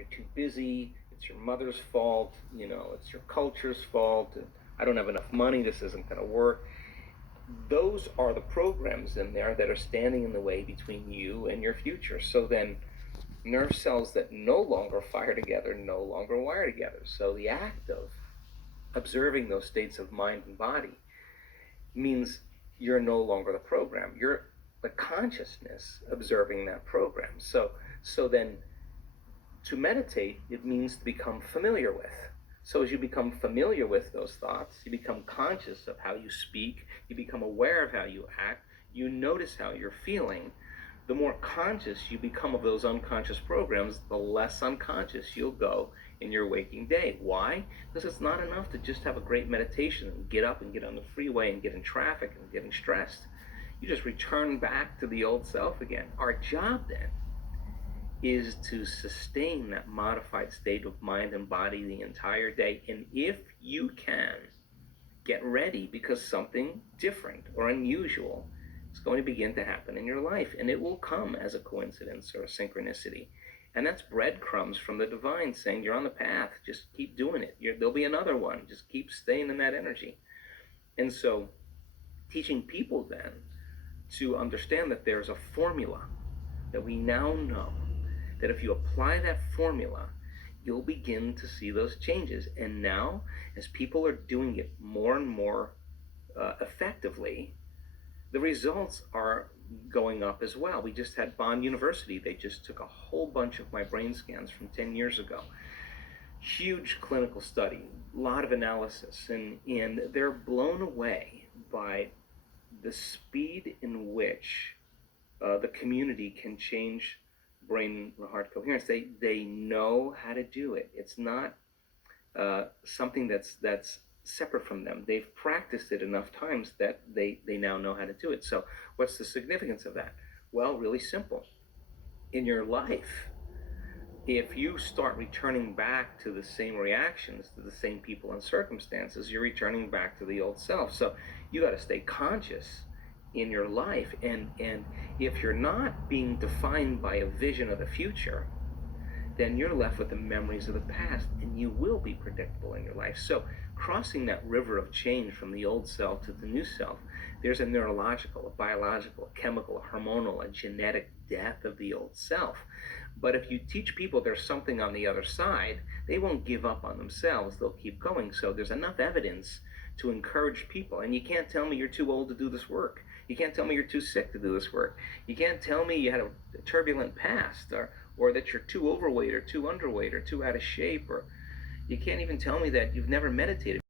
you're too busy, it's your mother's fault, it's your culture's fault, and I don't have enough money, this isn't going to work. Those are the programs in there that are standing in the way between you and your future. So then nerve cells that no longer fire together no longer wire together. So the act of observing those states of mind and body means you're no longer the program. You're the consciousness observing that program. So then to meditate, it means to become familiar with. So as you become familiar with those thoughts, you become conscious of how you speak, you become aware of how you act, you notice how you're feeling. The more conscious you become of those unconscious programs, the less unconscious you'll go in your waking day. Why? Because it's not enough to just have a great meditation and get up and get on the freeway and get in traffic and getting stressed. You just return back to the old self again. Our job then is to sustain that modified state of mind and body the entire day. And if you can, get ready, because something different or unusual is going to begin to happen in your life. And it will come as a coincidence or a synchronicity. And that's breadcrumbs from the divine saying you're on the path. Just keep doing it. There'll be another one. Just keep staying in that energy. And so teaching people then to understand that there's a formula that we now know, that if you apply that formula, you'll begin to see those changes. And now, as people are doing it more and more effectively, the results are going up as well. We just had Bond University. They just took a whole bunch of my brain scans from 10 years ago. Huge clinical study, a lot of analysis, and they're blown away by the speed in which the community can change brain heart coherence. They know how to do it. It's not something that's separate from them. They've practiced it enough times that they now know how to do it. So what's the significance of that? Well, really simple. In your life, if you start returning back to the same reactions, to the same people and circumstances, you're returning back to the old self. So you got to stay conscious in your life. And if you're not being defined by a vision of the future, then you're left with the memories of the past, and you will be predictable in your life. So crossing that river of change from the old self to the new self, there's a neurological, a biological, a chemical, a hormonal, a genetic death of the old self. But if you teach people there's something on the other side, they won't give up on themselves. They'll keep going. So there's enough evidence to encourage people. And you can't tell me you're too old to do this work. You can't tell me you're too sick to do this work. You can't tell me you had a turbulent past, or that you're too overweight or too underweight or too out of shape, or you can't even tell me that you've never meditated.